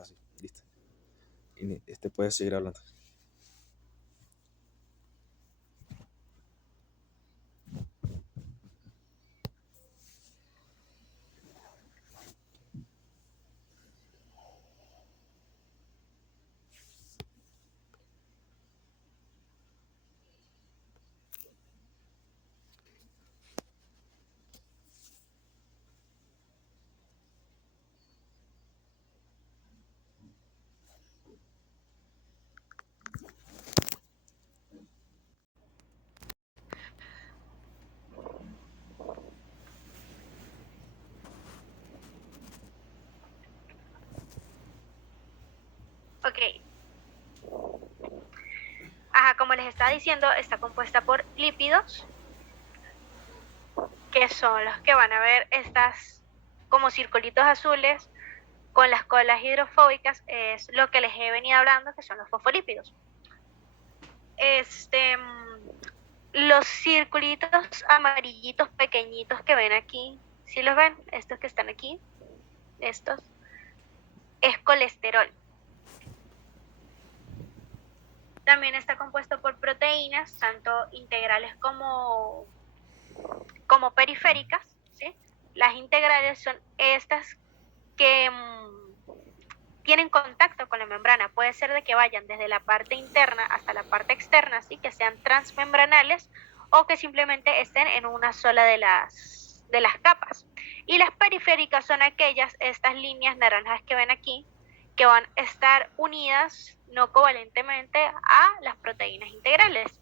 ahora sí, listo. Y puedes seguir hablando. Ok. Ajá, como les estaba diciendo, está compuesta por lípidos, que son los que van a ver estas como circulitos azules con las colas hidrofóbicas, es lo que les he venido hablando, que son los fosfolípidos. Los circulitos amarillitos pequeñitos que ven aquí, ¿sí los ven? Estos que están aquí, estos, es colesterol. También está compuesto por proteínas, tanto integrales como periféricas, ¿sí? Las integrales son estas que tienen contacto con la membrana. Puede ser de que vayan desde la parte interna hasta la parte externa, ¿sí? Que sean transmembranales o que simplemente estén en una sola de las capas. Y las periféricas son aquellas, estas líneas naranjas que ven aquí, que van a estar unidas no covalentemente a las proteínas integrales.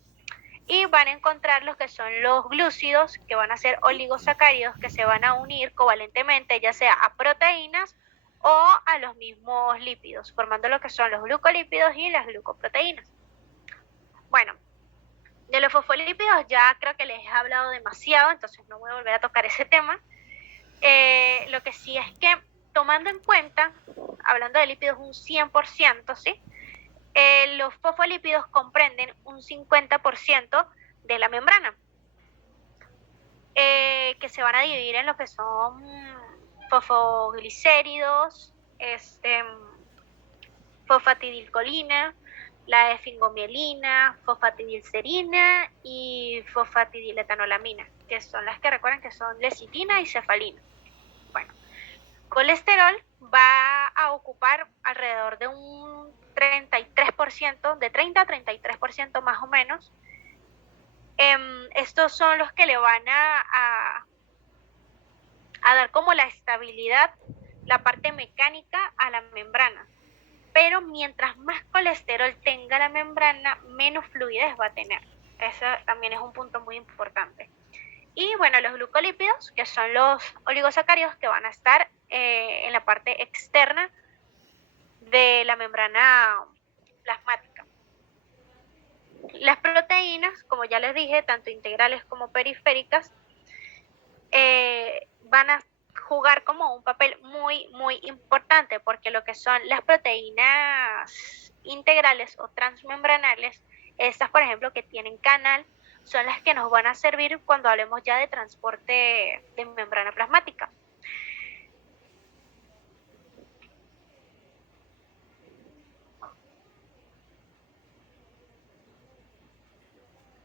Y van a encontrar los que son los glúcidos, que van a ser oligosacáridos que se van a unir covalentemente, ya sea a proteínas o a los mismos lípidos, formando lo que son los glucolípidos y las glucoproteínas. Bueno, de los fosfolípidos ya creo que les he hablado demasiado, entonces no voy a volver a tocar ese tema. Lo que sí es que, tomando en cuenta, hablando de lípidos un 100%, ¿sí? Los fosfolípidos comprenden un 50% de la membrana, que se van a dividir en lo que son fosfoglicéridos, fosfatidilcolina, la esfingomielina, fosfatidilcerina y fosfatidiletoanolamina, que son las que recuerden que son lecitina y cefalina. Bueno, colesterol va a ocupar alrededor de un 33%, de 30 a 33% más o menos. Estos son los que le van a dar como la estabilidad, la parte mecánica a la membrana. Pero mientras más colesterol tenga la membrana, menos fluidez va a tener. Eso también es un punto muy importante. Y bueno, los glucolípidos, que son los oligosacáridos que van a estar en la parte externa de la membrana plasmática. Las proteínas, como ya les dije, tanto integrales como periféricas, van a jugar como un papel muy, muy importante, porque lo que son las proteínas integrales o transmembranales, estas, por ejemplo, que tienen canal, son las que nos van a servir cuando hablemos ya de transporte de membrana plasmática.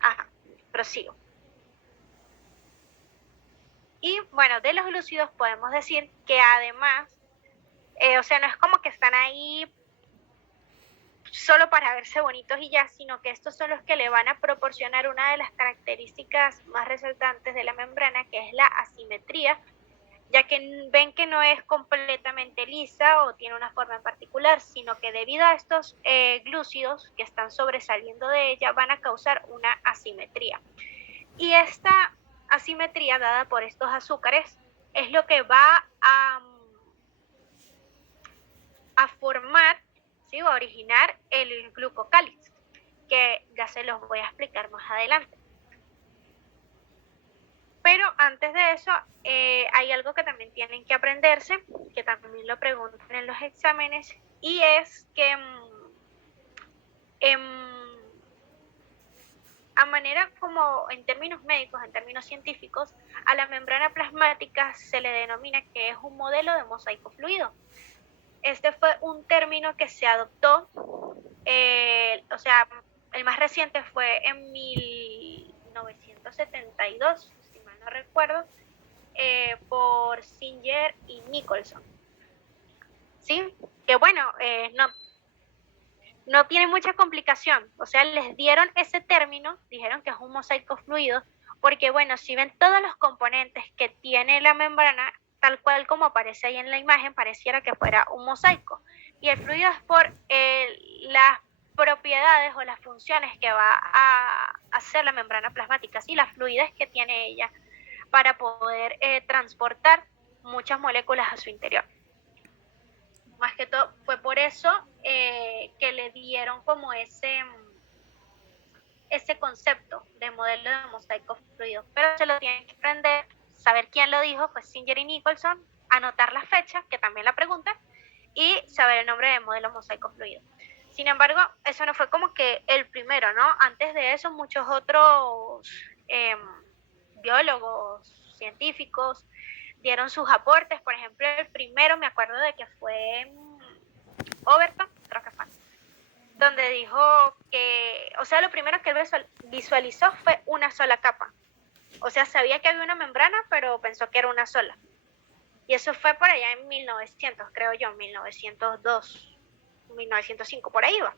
Ajá, prosigo. Y bueno, de los glúcidos podemos decir que además, o sea, no es como que están ahí solo para verse bonitos y ya, sino que estos son los que le van a proporcionar una de las características más resaltantes de la membrana, que es la asimetría, ya que ven que no es completamente lisa o tiene una forma en particular, sino que debido a estos glúcidos que están sobresaliendo de ella, van a causar una asimetría. Y esta asimetría dada por estos azúcares es lo que va a formar, ¿sí? Va a originar el glucocáliz, que ya se los voy a explicar más adelante. Pero antes de eso, hay algo que también tienen que aprenderse, que también lo preguntan en los exámenes, y es que a manera como en términos médicos, en términos científicos, a la membrana plasmática se le denomina que es un modelo de mosaico fluido. Este fue un término que se adoptó, o sea, el más reciente fue en 1972, si mal no recuerdo, por Singer y Nicholson. ¿Sí? Que bueno, no tiene mucha complicación, o sea, les dieron ese término, dijeron que es un mosaico fluido, porque bueno, si ven todos los componentes que tiene la membrana, tal cual como aparece ahí en la imagen, pareciera que fuera un mosaico. Y el fluido es por las propiedades o las funciones que va a hacer la membrana plasmática, ¿sí? La fluidez que tiene ella para poder transportar muchas moléculas a su interior. Más que todo fue por eso que le dieron como ese concepto de modelo de mosaico fluido. Pero se lo tienen que aprender, saber quién lo dijo, pues Singer y Nicholson, anotar la fecha, que también la pregunta, y saber el nombre de modelo mosaico fluido. Sin embargo, eso no fue como que el primero, ¿no? Antes de eso, muchos otros biólogos, científicos, dieron sus aportes. Por ejemplo, el primero me acuerdo de que fue Overton, creo que fue, donde dijo que, o sea, lo primero que él visualizó fue una sola capa. O sea, sabía que había una membrana, pero pensó que era una sola. Y eso fue por allá en 1900, creo yo, 1902, 1905, por ahí va.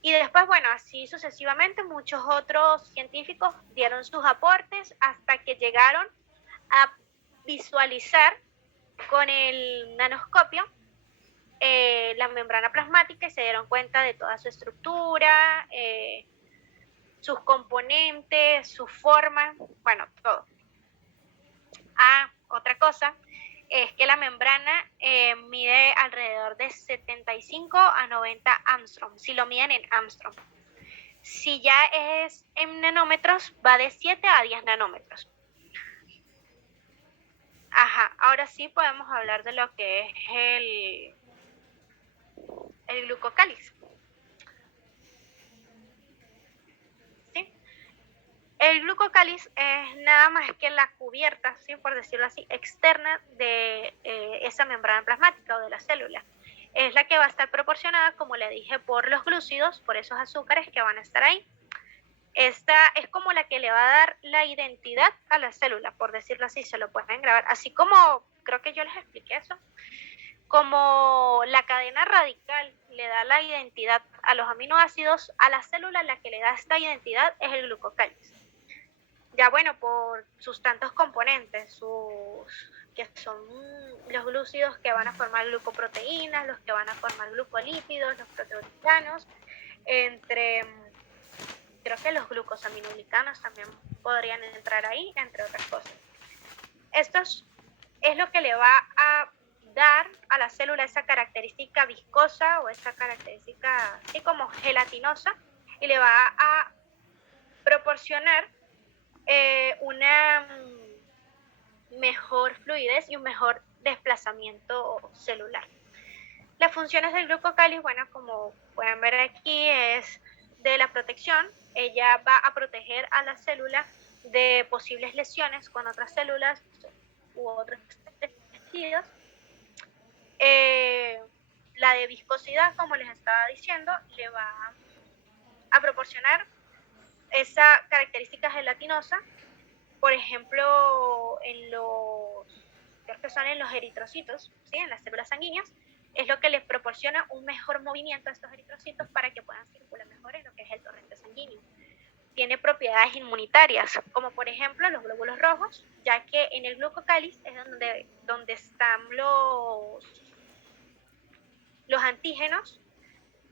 Y después, bueno, así sucesivamente, muchos otros científicos dieron sus aportes hasta que llegaron a visualizar con el nanoscopio la membrana plasmática y se dieron cuenta de toda su estructura, sus componentes, su forma, bueno, todo. Otra cosa es que la membrana mide alrededor de 75 a 90 Armstrong, si lo miden en Armstrong. Si ya es en nanómetros, va de 7 a 10 nanómetros. Ajá, ahora sí podemos hablar de lo que es el glucocáliz. ¿Sí? El glucocáliz es nada más que la cubierta, ¿sí? Por decirlo así, externa de esa membrana plasmática o de la célula. Es la que va a estar proporcionada, como le dije, por los glúcidos, por esos azúcares que van a estar ahí. Esta es como la que le va a dar la identidad a la célula, por decirlo así, se lo pueden grabar. Así como, creo que yo les expliqué eso, como la cadena radical le da la identidad a los aminoácidos, a la célula la que le da esta identidad es el glucocáliz. Ya bueno, por sus tantos componentes, que son los glúcidos que van a formar glucoproteínas, los que van a formar glucolípidos, los proteoglicanos, creo que los glucosaminoglicanos también podrían entrar ahí, entre otras cosas. Esto es lo que le va a dar a la célula esa característica viscosa o esa característica así como gelatinosa y le va a proporcionar una mejor fluidez y un mejor desplazamiento celular. Las funciones del glucocáliz, bueno, como pueden ver aquí, es de la protección. Ella va a proteger a la célula de posibles lesiones con otras células u otros tejidos. La de viscosidad, como les estaba diciendo, le va a proporcionar esa característica gelatinosa. Por ejemplo, creo que son en los eritrocitos, ¿sí? En las células sanguíneas, es lo que les proporciona un mejor movimiento a estos eritrocitos para que puedan circular mejor en lo que es el torrente sanguíneo. Tiene propiedades inmunitarias, como por ejemplo los glóbulos rojos, ya que en el glucocáliz es donde están los antígenos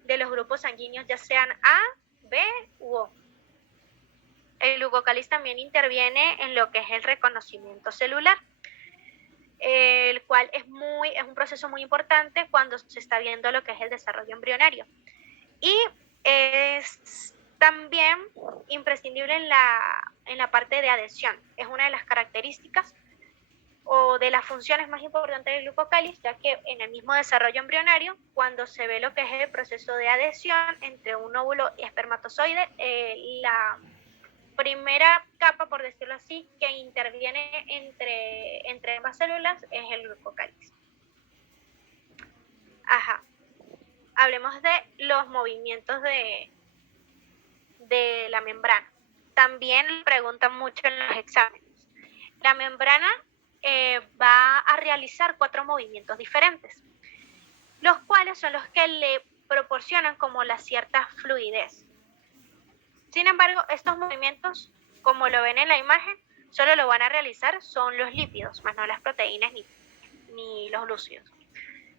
de los grupos sanguíneos, ya sean A, B u O. El glucocáliz también interviene en lo que es el reconocimiento celular, el cual es un proceso muy importante cuando se está viendo lo que es el desarrollo embrionario. Y es también imprescindible en la parte de adhesión. Es una de las características o de las funciones más importantes del glucocáliz, ya que en el mismo desarrollo embrionario, cuando se ve lo que es el proceso de adhesión entre un óvulo y espermatozoide, la primera capa, por decirlo así, que interviene entre ambas células es el glucocáliz. Ajá. Hablemos de los movimientos de la membrana. También preguntan mucho en los exámenes. La membrana va a realizar 4 movimientos diferentes, los cuales son los que le proporcionan como la cierta fluidez. Sin embargo, estos movimientos, como lo ven en la imagen, solo lo van a realizar son los lípidos, más no las proteínas ni los glúcidos.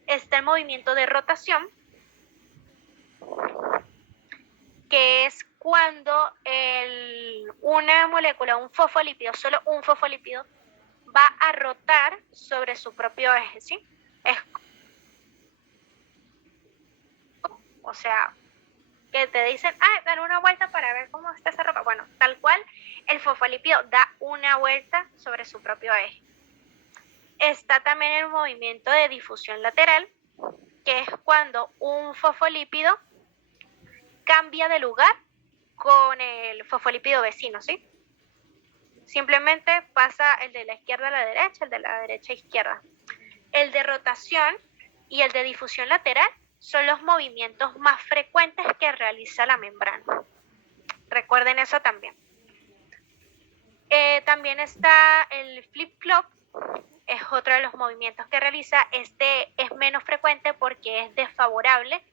Está el movimiento de rotación, que es cuando una molécula, un fosfolípido, solo un fosfolípido, va a rotar sobre su propio eje, ¿sí? O sea, que te dicen, dan una vuelta para ver cómo está esa ropa. Bueno, tal cual, el fosfolípido da una vuelta sobre su propio eje. Está también el movimiento de difusión lateral, que es cuando un fosfolípido cambia de lugar con el fosfolípido vecino, ¿sí? Simplemente pasa el de la izquierda a la derecha, el de la derecha a izquierda. El de rotación y el de difusión lateral son los movimientos más frecuentes que realiza la membrana. Recuerden eso también. También está el flip-flop, es otro de los movimientos que realiza. Este es menos frecuente porque es desfavorable,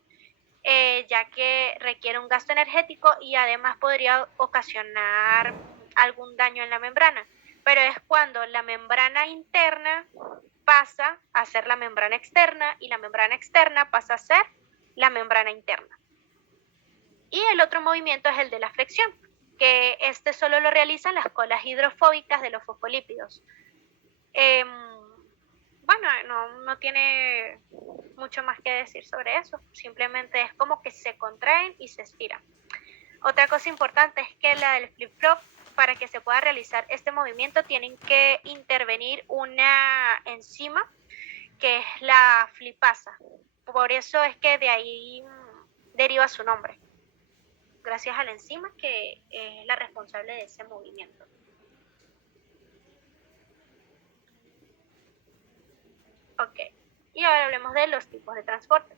ya que requiere un gasto energético y además podría ocasionar algún daño en la membrana. Pero es cuando la membrana interna pasa a ser la membrana externa y la membrana externa pasa a ser la membrana interna. Y el otro movimiento es el de la flexión, que este solo lo realizan las colas hidrofóbicas de los fosfolípidos. Bueno, no tiene mucho más que decir sobre eso, simplemente es como que se contraen y se estiran. Otra cosa importante es que la del flip-flop, para que se pueda realizar este movimiento, tienen que intervenir una enzima que es la flipasa. Por eso es que de ahí deriva su nombre, gracias a la enzima que es la responsable de ese movimiento. Ok, y ahora hablemos de los tipos de transporte.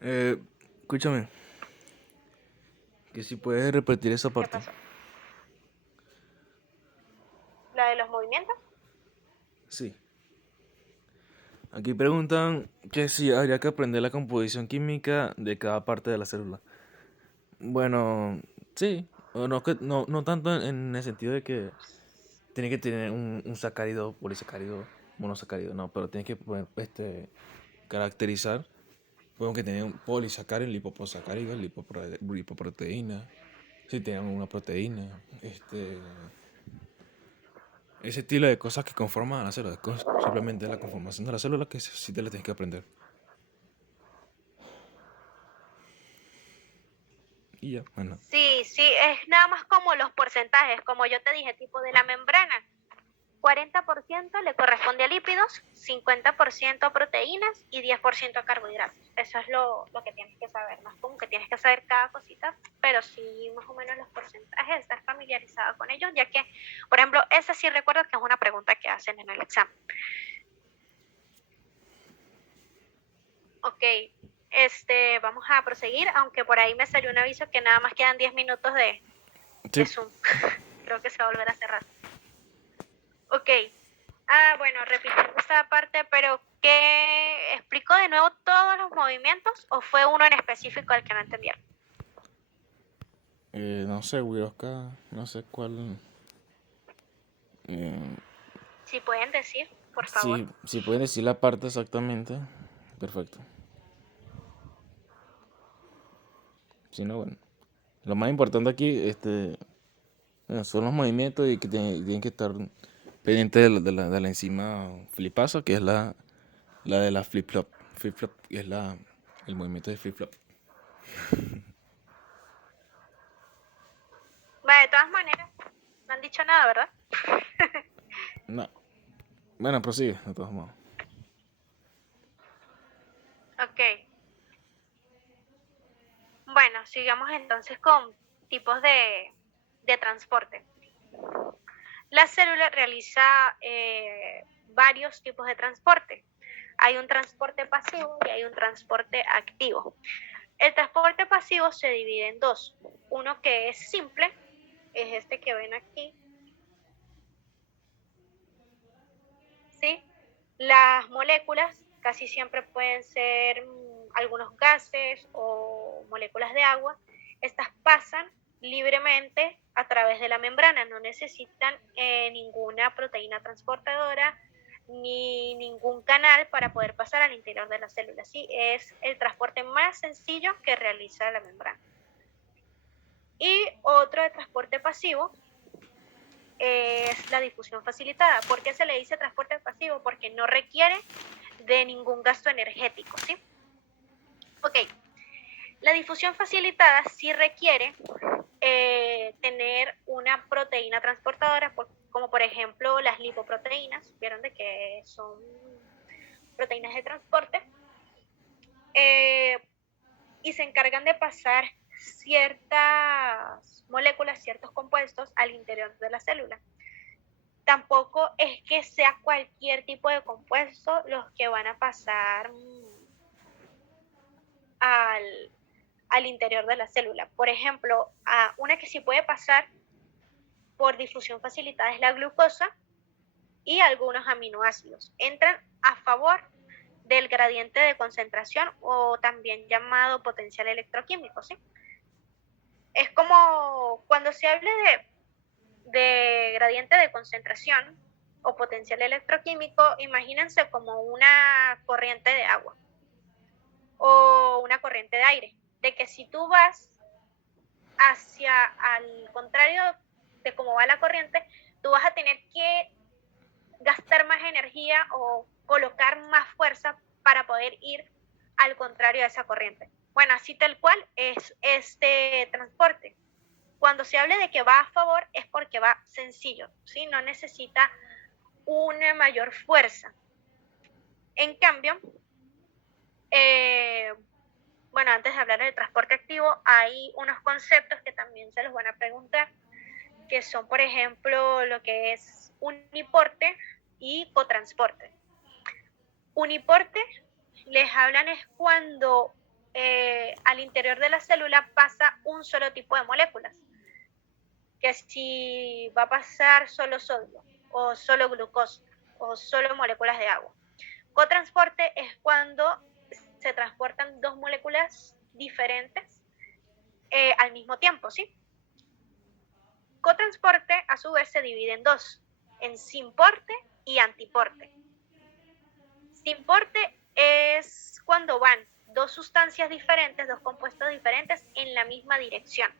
Escúchame. Que si puedes repetir esa ¿Qué parte. pasó? ¿La de los movimientos? Sí. Aquí preguntan que si habría que aprender la composición química de cada parte de la célula. Bueno, sí. O no, no tanto en el sentido de que tiene que tener un sacárido, polisacárido, monosacárido, no, pero tiene que poder, caracterizar. Pueden que tener un polisacárido, lipoposacárido, lipoproteína. Si tienen una proteína, ese estilo de cosas que conforman a la célula, simplemente la conformación de la célula que sí te la tienes que aprender. Y ya, bueno. Sí, es nada más como los porcentajes, como yo te dije, tipo de la membrana. 40% le corresponde a lípidos, 50% a proteínas y 10% a carbohidratos. Eso es lo que tienes que saber, no es como que tienes que saber cada cosita, pero sí más o menos los porcentajes, estar familiarizado con ellos, ya que, por ejemplo, esa sí recuerdo que es una pregunta que hacen en el examen. Ok, vamos a proseguir, aunque por ahí me salió un aviso que nada más quedan 10 minutos de Zoom. Creo que se va a volver a cerrar. Ok. Bueno, repitiendo esta parte, pero ¿qué explicó de nuevo todos los movimientos o fue uno en específico al que no entendieron? No sé, Wirosca, no sé cuál. Si pueden decir, por favor. Si pueden decir la parte exactamente, perfecto. Si no, bueno. Lo más importante aquí son los movimientos y que tienen que estar pendientes de la enzima flipasa, que es la de la flip-flop. Flip-flop es el movimiento de flip-flop. Bueno, de todas maneras, no han dicho nada, ¿verdad? No. Bueno, prosigue, de todos modos. Ok. Bueno, sigamos entonces con tipos de transporte. La célula realiza varios tipos de transporte. Hay un transporte pasivo y hay un transporte activo. El transporte pasivo se divide en dos. Uno que es simple, es este que ven aquí. ¿Sí? Las moléculas casi siempre pueden ser algunos gases o moléculas de agua. Estas pasan libremente a través de la membrana, no necesitan ninguna proteína transportadora ni ningún canal para poder pasar al interior de la célula. ¿Sí? Es el transporte más sencillo que realiza la membrana. Y otro de transporte pasivo es la difusión facilitada. ¿Por qué se le dice transporte pasivo? Porque no requiere de ningún gasto energético, ¿sí? Ok, la difusión facilitada sí requiere tener una proteína transportadora, como por ejemplo las lipoproteínas, vieron de que son proteínas de transporte, y se encargan de pasar ciertas moléculas, ciertos compuestos al interior de la célula. Tampoco es que sea cualquier tipo de compuesto los que van a pasar al interior de la célula. Por ejemplo, una que sí puede pasar por difusión facilitada es la glucosa y algunos aminoácidos. Entran a favor del gradiente de concentración o también llamado potencial electroquímico, ¿sí? Es como cuando se hable de gradiente de concentración o potencial electroquímico, imagínense como una corriente de agua o una corriente de aire, de que si tú vas hacia al contrario de cómo va la corriente, tú vas a tener que gastar más energía o colocar más fuerza para poder ir al contrario de esa corriente. Bueno, así tal cual es este transporte. Cuando se hable de que va a favor es porque va sencillo, ¿sí? No necesita una mayor fuerza. En cambio, bueno, antes de hablar del transporte activo, hay unos conceptos que también se los van a preguntar, que son, por ejemplo, lo que es uniporte y cotransporte. Uniporte les hablan es cuando al interior de la célula pasa un solo tipo de moléculas, que si va a pasar solo sodio o solo glucosa o solo moléculas de agua. Cotransporte es cuando se transportan dos moléculas diferentes al mismo tiempo, ¿sí? Cotransporte a su vez se divide en dos, en simporte y antiporte. Simporte es cuando van dos sustancias diferentes, dos compuestos diferentes en la misma dirección.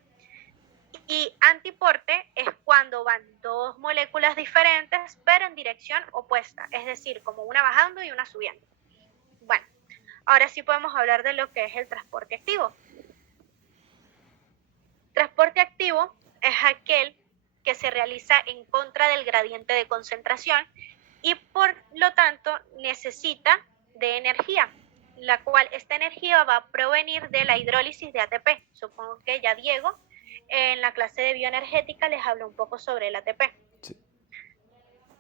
Y antiporte es cuando van dos moléculas diferentes pero en dirección opuesta, es decir, como una bajando y una subiendo. Bueno, ahora sí podemos hablar de lo que es el transporte activo. Transporte activo es aquel que se realiza en contra del gradiente de concentración y por lo tanto necesita de energía, la cual esta energía va a provenir de la hidrólisis de ATP. Supongo que ya Diego en la clase de bioenergética les habló un poco sobre el ATP, sí,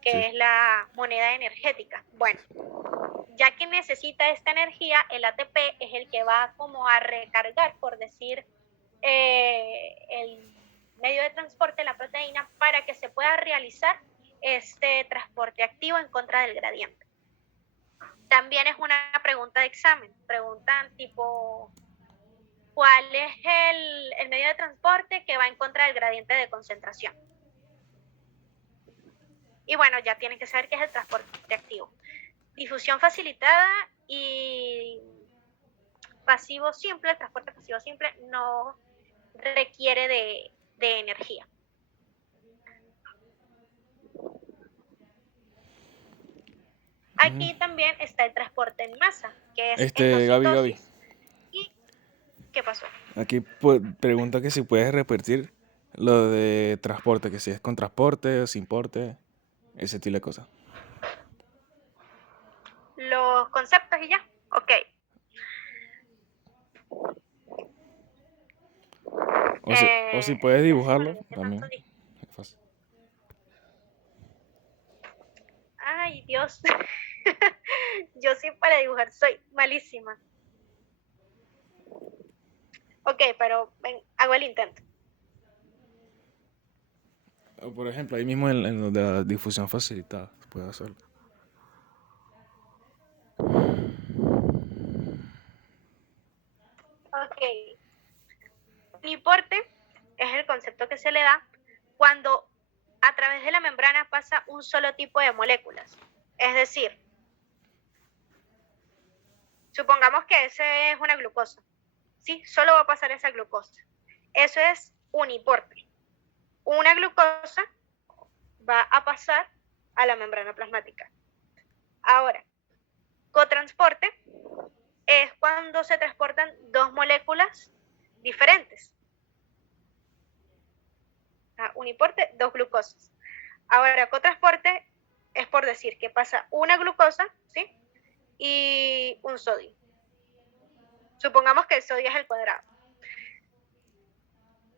que sí, es la moneda energética. Bueno, ya que necesita esta energía, el ATP es el que va como a recargar, por decir, el medio de transporte, la proteína, para que se pueda realizar este transporte activo en contra del gradiente. También es una pregunta de examen. Preguntan tipo, ¿cuál es el medio de transporte que va en contra del gradiente de concentración? Y bueno, ya tienen que saber qué es el transporte activo. Difusión facilitada y pasivo simple, el transporte pasivo simple no requiere de energía. Aquí también está el transporte en masa, que es Gaby. ¿Y qué pasó? Aquí pregunta que si puedes repetir lo de transporte, que si es con transporte o sin porte, ese estilo de cosas. Los conceptos y ya. Ok. O si puedes dibujarlo también. Ay, Dios. Yo sí para dibujar soy malísima. Ok, pero ven, hago el intento. O por ejemplo, ahí mismo en lo de la difusión facilitada, puede hacerlo. Ok. Uniporte es el concepto que se le da cuando a través de la membrana pasa un solo tipo de moléculas. Es decir, supongamos que ese es una glucosa. ¿Sí? Solo va a pasar esa glucosa. Eso es uniporte. Una glucosa va a pasar a la membrana plasmática. Ahora, cotransporte es cuando se transportan dos moléculas diferentes. Uniporte, dos glucosas. Ahora, cotransporte es por decir que pasa una glucosa, ¿sí? Y un sodio. Supongamos que el sodio es el cuadrado.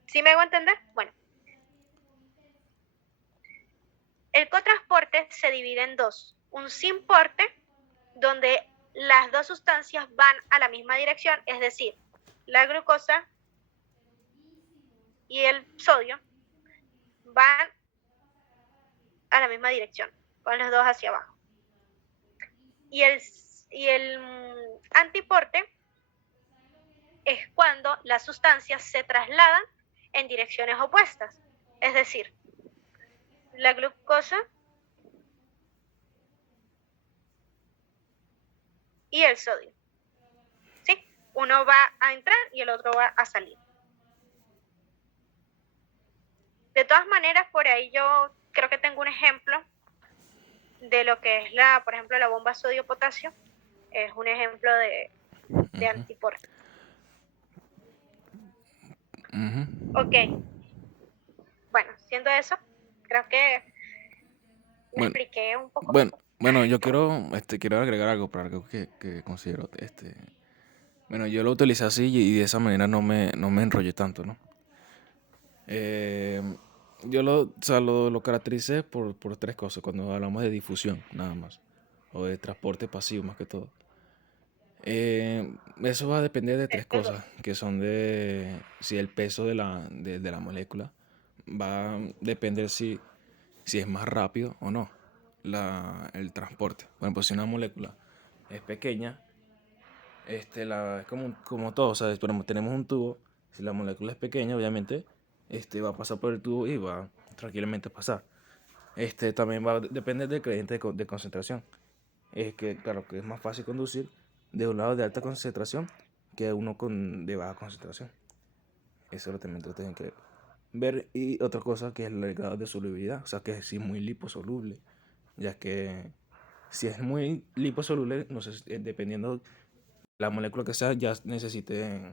¿Sí me hago entender? Bueno. El cotransporte se divide en dos. Un sinporte, donde las dos sustancias van a la misma dirección, es decir, la glucosa y el sodio van a la misma dirección, con los dos hacia abajo. Y el antiporte es cuando las sustancias se trasladan en direcciones opuestas, es decir, la glucosa y el sodio. ¿Sí? Uno va a entrar y el otro va a salir. De todas maneras, por ahí yo creo que tengo un ejemplo de lo que es por ejemplo, la bomba sodio-potasio. Es un ejemplo de antiporte. Ok. Bueno, siendo eso, creo que me Bueno, expliqué un poco bueno, mejor. bueno, yo quiero agregar algo para algo que considero, bueno, yo lo utilicé así y de esa manera no me enrollé tanto, ¿no? Yo lo caractericé por tres cosas cuando hablamos de difusión, nada más, o de transporte pasivo más que todo. Eso va a depender de tres cosas, que son de si el peso de la molécula va a depender si es más rápido o no el transporte. Bueno, pues si una molécula es pequeña, es como todo, ¿sabes? Pero tenemos un tubo, si la molécula es pequeña, obviamente, va a pasar por el tubo y va tranquilamente a pasar. También va a depender del gradiente de concentración. Es que, claro, que es más fácil conducir de un lado de alta concentración que uno de baja concentración. Eso también lo tienen que ver. Y otra cosa que es el grado de solubilidad, o sea, que si es muy liposoluble, ya que si es muy liposoluble, no sé, dependiendo de la molécula que sea, ya necesite.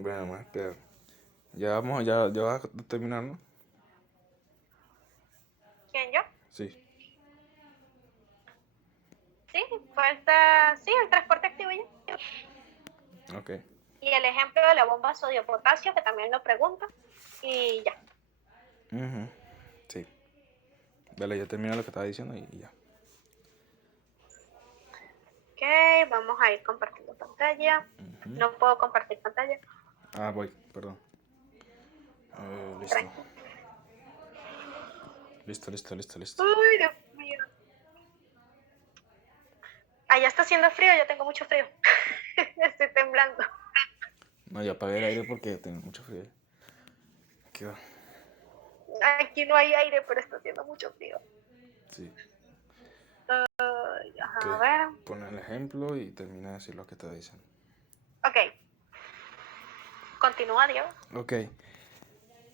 Bueno, más espera. Ya vas a terminar, ¿no? ¿Quién, yo? Sí. Sí, falta, sí, el transporte activo ya. Ok. Y el ejemplo de la bomba sodio-potasio, que también lo pregunto. Y ya. Sí. Dale, ya termina lo que estaba diciendo y ya. Ok, vamos a ir compartiendo pantalla. No puedo compartir pantalla. Ah, voy, perdón. Listo. Tranquilo. Listo. Uy, Dios mío. Allá está haciendo frío, yo tengo mucho frío. Estoy temblando. No, ya apagué el aire porque tengo mucho frío. ¿Qué va? Aquí no hay aire, pero está haciendo mucho frío. Sí. Ajá, Ok. a ver. Pon el ejemplo y termina de decir lo que te dicen. Ok. Continúa, Diego. Ok.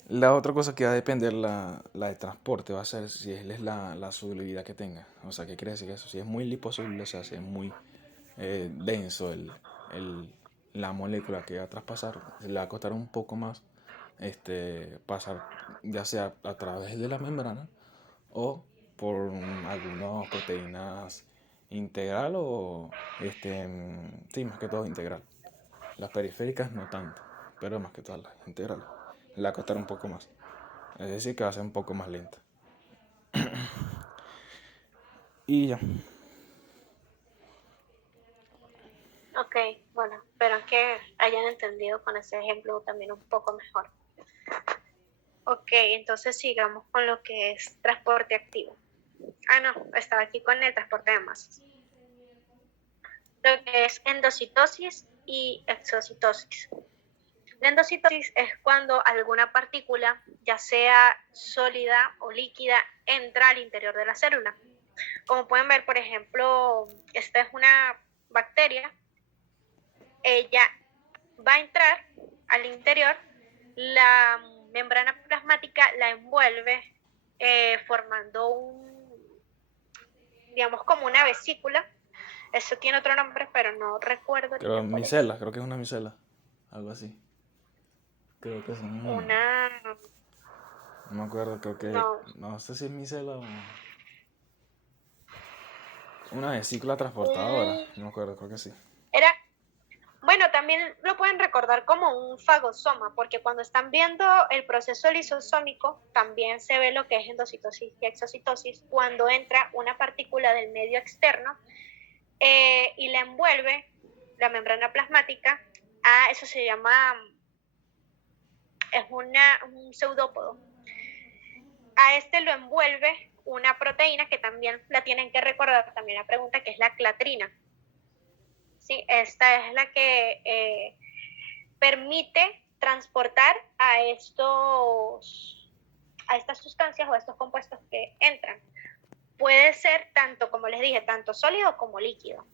La otra cosa que va a depender la de transporte va a ser si es la solubilidad que tenga. O sea, ¿qué quiere decir eso? Si es muy liposoluble, o sea, si es muy denso el- la molécula que va a traspasar, le va a costar un poco más pasar ya sea a través de la membrana o por algunas proteínas integral o sí, más que todo integral. Las periféricas no tanto, pero más que todas las integrales. Le va a costar un poco más. Es decir, que va a ser un poco más lenta. Y ya. Ok, bueno, espero que hayan entendido con ese ejemplo también un poco mejor. Ok, entonces sigamos con lo que es transporte activo. Ah, no, estaba aquí con el transporte de masas. Lo que es endocitosis y exocitosis. La endocitosis es cuando alguna partícula, ya sea sólida o líquida, entra al interior de la célula. Como pueden ver, por ejemplo, esta es una bacteria. Ella va a entrar al interior, la membrana plasmática la envuelve formando digamos, como una vesícula. Eso tiene otro nombre, pero no recuerdo ahorita Creo cuál es. micela, creo que es una micela. Algo así. Creo que son. Una, No me acuerdo, creo que. no, No sé si es micela o. Una vesícula transportadora. un, No me acuerdo, creo que sí. era, bueno, también lo pueden recordar como un fagosoma, porque cuando están viendo el proceso lisosómico, también se ve lo que es endocitosis y exocitosis, cuando entra una partícula del medio externo y la envuelve, la membrana plasmática, a eso se llama, es un pseudópodo. A este lo envuelve una proteína que también la tienen que recordar, también la pregunta, que es la clatrina. ¿Sí? Esta es la que permite transportar a estas sustancias o a estos compuestos que entran. Puede ser tanto, como les dije, tanto sólido como líquido.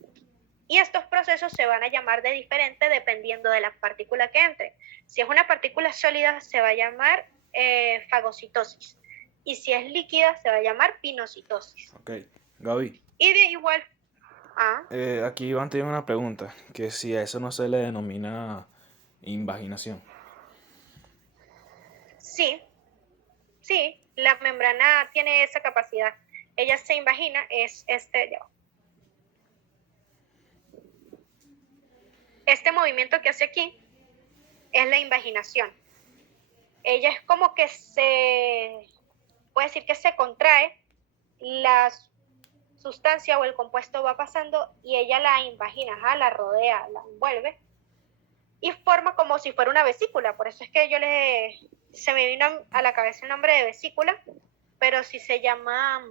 Y estos procesos se van a llamar de diferente dependiendo de la partícula que entre. Si es una partícula sólida, se va a llamar fagocitosis. Y si es líquida, se va a llamar pinocitosis. Ok. Gaby, Y de igual, ah, aquí Iván tiene una pregunta. Que si a eso no se le denomina invaginación. sí, sí, la membrana tiene esa capacidad. Ella se invagina, este movimiento que hace aquí es la invaginación. Ella es como que puede decir que se contrae, la sustancia o el compuesto va pasando y ella la invagina, la rodea, la envuelve y forma como si fuera una vesícula. Por eso es que se me vino a la cabeza el nombre de vesícula, pero si se llama,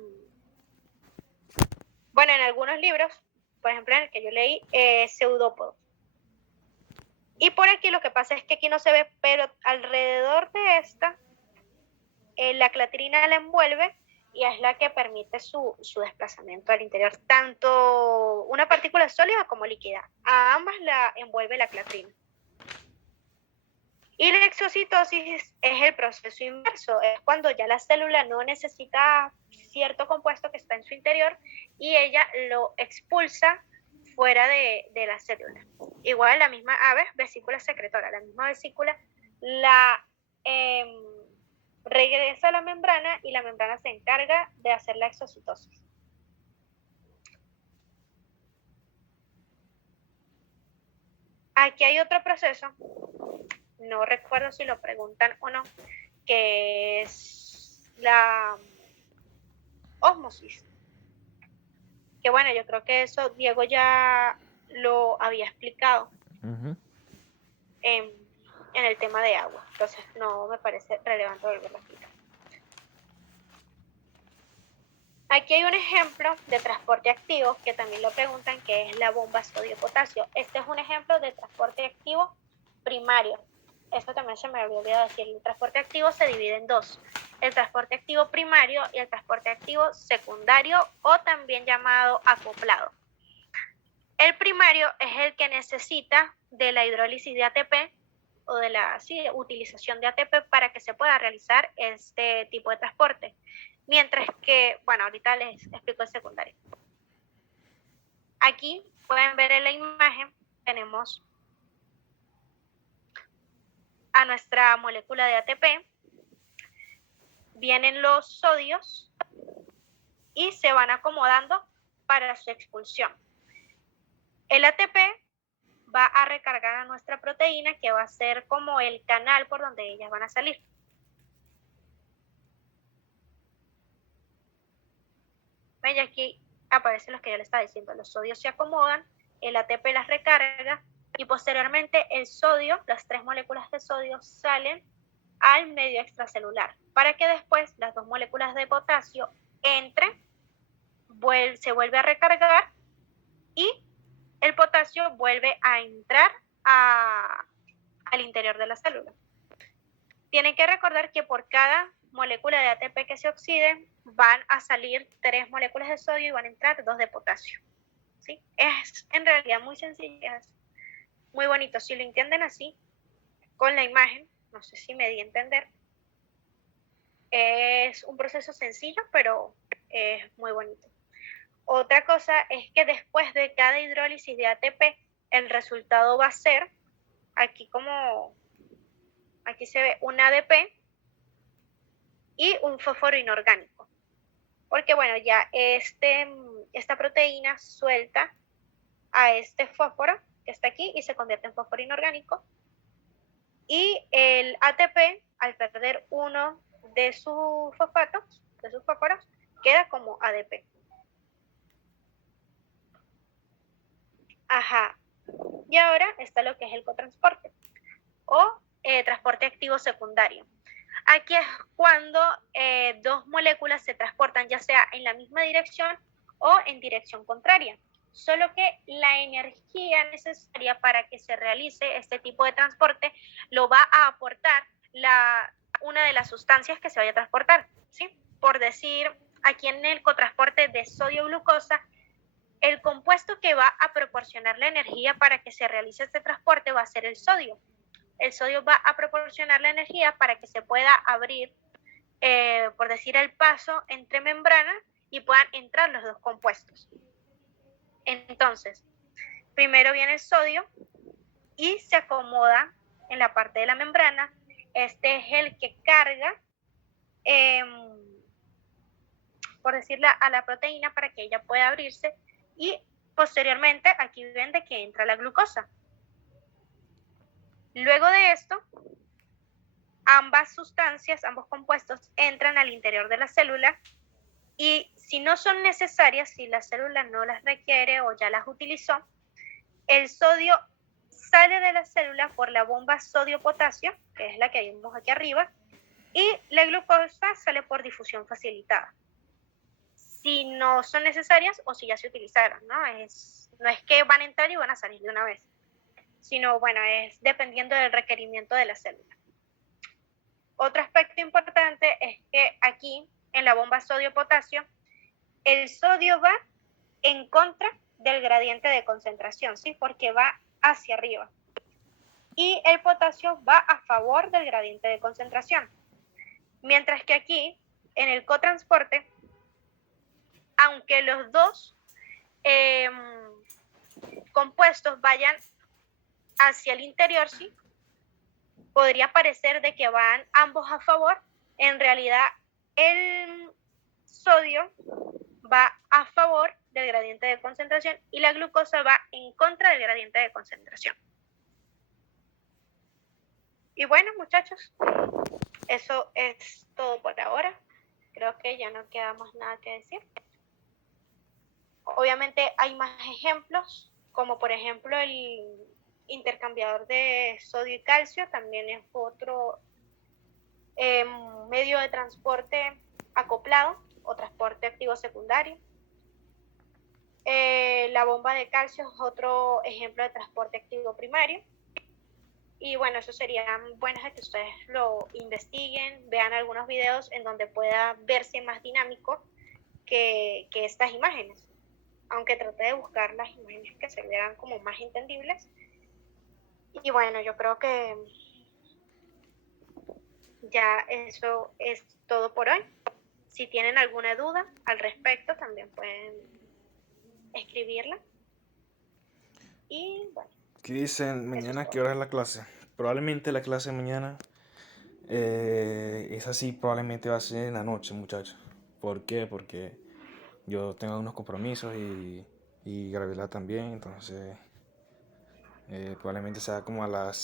bueno, en algunos libros, por ejemplo en el que yo leí, pseudópodo. Y por aquí lo que pasa es que aquí no se ve, pero alrededor de esta, la clatrina la envuelve y es la que permite su desplazamiento al interior, tanto una partícula sólida como líquida. A ambas la envuelve la clatrina. Y la exocitosis es el proceso inverso, es cuando ya la célula no necesita cierto compuesto que está en su interior y ella lo expulsa fuera de la célula. Igual la misma vesícula secretora, la misma vesícula la regresa a la membrana y la membrana se encarga de hacer la exocitosis. Aquí hay otro proceso, no recuerdo si lo preguntan o no, que es la ósmosis. Que bueno, yo creo que eso Diego ya lo había explicado en, en el tema de agua, entonces no me parece relevante volverlo a explicar. Aquí hay un ejemplo de transporte activo que también lo preguntan, que es la bomba sodio-potasio. Este es un ejemplo de transporte activo primario. Esto también se me había olvidado decir. El transporte activo se divide en dos. El transporte activo primario y el transporte activo secundario o también llamado acoplado. El primario es el que necesita de la hidrólisis de ATP o de la utilización de ATP para que se pueda realizar este tipo de transporte. Mientras que, bueno, ahorita les explico el secundario. Aquí pueden ver en la imagen, tenemos a nuestra molécula de ATP, vienen los sodios y se van acomodando para su expulsión. El ATP va a recargar a nuestra proteína, que va a ser como el canal por donde ellas van a salir. ¿Ven? Y aquí aparecen los que yo les estaba diciendo. Los sodios se acomodan, el ATP las recarga y posteriormente el sodio, las 3 moléculas de sodio salen al medio extracelular para que después las 2 moléculas de potasio entren, se vuelve a recargar y el potasio vuelve a entrar al interior de la célula. Tienen que recordar que por cada molécula de ATP que se oxide van a salir 3 moléculas de sodio y van a entrar 2 de potasio. ¿Sí? Es en realidad muy sencillo, es muy bonito. Si lo entienden así, con la imagen, no sé si me di a entender, es un proceso sencillo, pero es muy bonito. Otra cosa es que después de cada hidrólisis de ATP, el resultado va a ser, aquí se ve un ADP y un fósforo inorgánico. Porque bueno, ya esta proteína suelta a este fósforo que está aquí y se convierte en fósforo inorgánico. Y el ATP, al perder uno de sus fósforos, queda como ADP. Ajá. Y ahora está lo que es el cotransporte o transporte activo secundario. Aquí es cuando 2 moléculas se transportan ya sea en la misma dirección o en dirección contraria. Solo que la energía necesaria para que se realice este tipo de transporte lo va a aportar una de las sustancias que se vaya a transportar, ¿sí? Por decir, aquí en el cotransporte de sodio-glucosa, el compuesto que va a proporcionar la energía para que se realice este transporte va a ser el sodio. El sodio va a proporcionar la energía para que se pueda abrir, por decir, el paso entre membranas y puedan entrar los 2 compuestos. Entonces, primero viene el sodio y se acomoda en la parte de la membrana. Este es el que carga, por decirle, a la proteína para que ella pueda abrirse y posteriormente aquí ven de que entra la glucosa. Luego de esto, ambas sustancias, ambos compuestos entran al interior de la célula y si no son necesarias, si la célula no las requiere o ya las utilizó, el sodio sale de la célula por la bomba sodio-potasio, que es la que vimos aquí arriba, y la glucosa sale por difusión facilitada. Si no son necesarias o si ya se utilizaron, ¿no? No es que van a entrar y van a salir de una vez, sino, bueno, es dependiendo del requerimiento de la célula. Otro aspecto importante es que aquí, en la bomba sodio-potasio, el sodio va en contra del gradiente de concentración, ¿sí? Porque va hacia arriba. Y el potasio va a favor del gradiente de concentración. Mientras que aquí, en el cotransporte, aunque los 2 compuestos vayan hacia el interior, ¿sí? Podría parecer de que van ambos a favor. En realidad, el sodio va a favor del gradiente de concentración y la glucosa va en contra del gradiente de concentración. Y bueno, muchachos, eso es todo por ahora. Creo que ya no queda más nada que decir. Obviamente hay más ejemplos, como por ejemplo el intercambiador de sodio y calcio, también es otro medio de transporte acoplado o transporte activo secundario. La bomba de calcio es otro ejemplo de transporte activo primario. Y bueno, eso serían buenas de que ustedes lo investiguen, vean algunos videos en donde pueda verse más dinámico que estas imágenes. Aunque traté de buscar las imágenes que se vean como más entendibles. Y bueno, yo creo que Ya eso es todo por hoy. Si tienen alguna duda al respecto, también pueden escribirla. Y bueno, ¿Qué dicen eso es mañana? ¿Qué todo. hora es la clase? Probablemente la clase de mañana es así, probablemente va a ser en la noche, muchachos. ¿Por qué? Porque yo tengo unos compromisos y Gabriela también, entonces probablemente sea como a las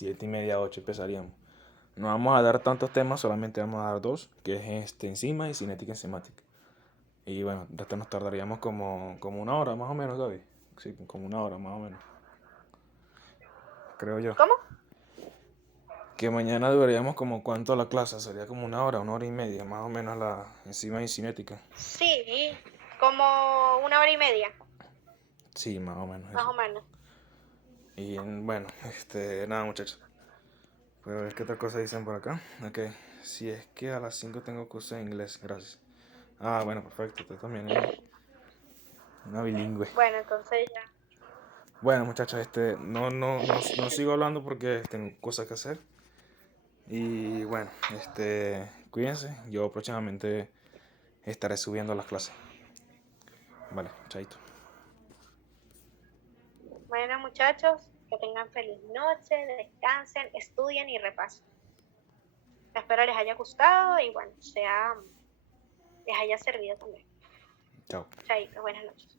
7:30, 8 empezaríamos. No vamos a dar tantos temas, solamente vamos a dar dos, que es enzima y cinética enzimática. Y bueno, de esto nos tardaríamos como una hora más o menos, Gaby. Sí, como una hora más o menos, creo yo. ¿Cómo? Que mañana duraríamos como cuánto la clase, sería como una hora y media, más o menos la enzima y cinética. Sí, como 1 hora y media, Sí, más o menos más eso. o menos. Y bueno, nada muchachos. Voy a ver qué otra cosa dicen por acá. Ok, si es que a las 5 tengo curso de inglés, gracias. Ah, bueno, perfecto, usted también es una bilingüe. Bueno, entonces ya. Bueno, muchachos, no sigo hablando porque tengo cosas que hacer. Y bueno, cuídense. Yo próximamente estaré subiendo las clases. Vale, chaito. Bueno, muchachos, que tengan feliz noche, descansen, estudien y repasen. Espero les haya gustado y bueno, les haya servido también. Chao. Chaito, buenas noches.